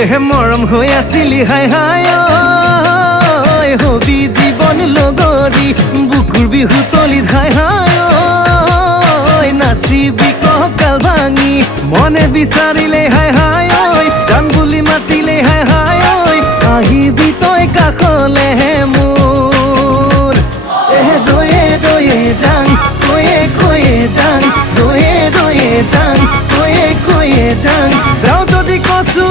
এহে মৰম হৈ আছিলি হাই হাই ঐ হবি জীৱন লগৰী বুকুৰ বিহু তলিত হাই হাই ঐ নাচিবি কঁকাল ভাঙি মনে বিচাৰিলে হাই হাই ঐ জান বুলি মাতিলে হাই হাই ঐ আহিবি তই কাষলে মোৰ এহে দয়ে দয়ে যাং কৈয়ে কৈয়ে যাং দয়ে দয়ে যাং কৈয়ে কৈয়ে যাং যাওঁ যদি কচু